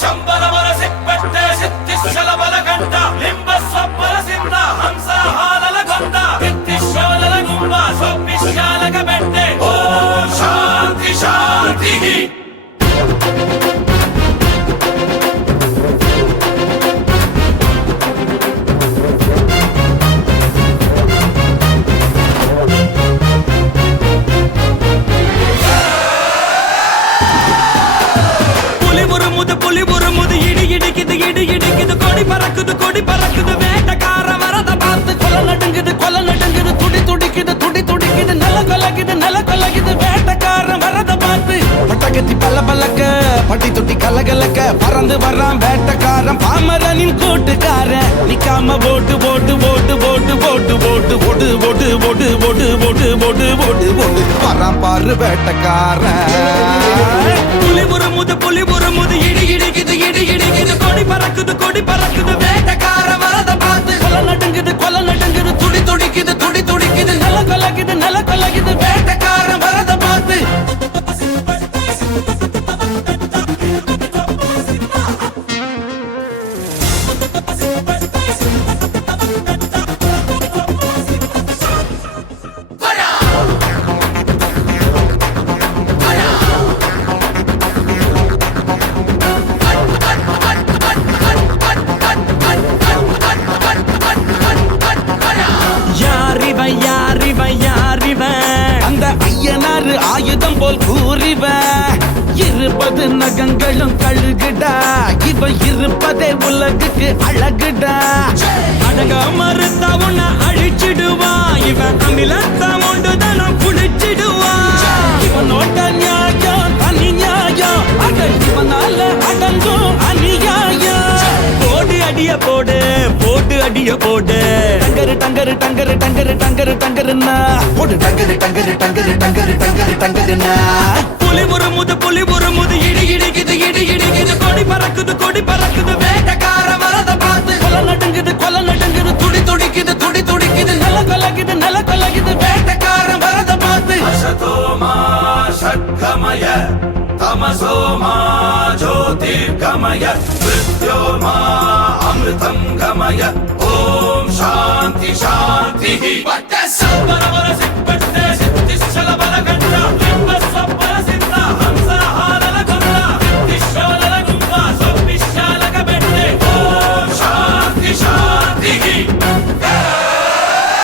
ಶಂಬರವರ ಸಿಪ್ಪಟ್ಟೆ ಸಿತ್ತಿಶಲ ಬಲಗಂಟ ಲಿಂಬ ಸ್ವಪ್ಪರ ಸಿದ್ಧ ಹಂಸ ಹಾಲಲ ಗೊಂದ ಕಿತ್ತಿಶೋಲಲ ಗುಂಬ ಸ್ವಪ್ಪಿಶಾಲಕ ಬೆಟ್ಟೆ ಓಂ ಶಾಂತಿ ಶಾಂತಿ கொடி பறக்குது வேட்டக்கார வரத பார்த்து கொலை நடுங்குது துடி துடிக்குது நில கொலகுது வேட்டக்கார வரத பார்த்து பட்டகத்தி பல்லக்க பட்டி தொட்டி கலகலக்க பறந்து வர்றான் வேட்டக்காரன் பாமரனின் கூட்டுக்காரன் நிக்காம போட்டு வரான் பாரு வேட்டக்காரன் புலி உருமுது இடி இடிக்குது கொடி பறக்குது வேட்டக்கார வரத பார்த்து கொலை நடுங்குது துடி துடிக்குது நில கொலகுது வேட்டக்கார வரத பார்த்து அந்த ஐயனாறு ஆயுதம் போல் கூறிவ இருப்பது நகங்களும் கழுகுடா இவ இருப்பதே உலகுக்கு அழகுடா அடங்க மறுத்த உன்னை அழிச்சிடுவா இவன் அமிலத்த ஒன்றுதான் குடிச்சிடுவா இவனோட நியாயம் தனி நியாயம் அட இவனால அடங்கும் அநியாயம் போடு அடிய போடு டங்கருன்னா போடு புலி உருமுது இடி இடிக்குது கொடி பறக்குது வேட்டக்கார வரத பார்த்து கொலை நடுங்குது துடி துடிக்குது நில கொலகுது வேட்டக்கார வரத பார்த்து அசதோமா ஷட்கமய தமசோமா ஜோதிர்கமய மிருத்யோர்மா அமிர்தம் கமய ஓம் சாந்தி சாந்தி வட்ட சம்பரவர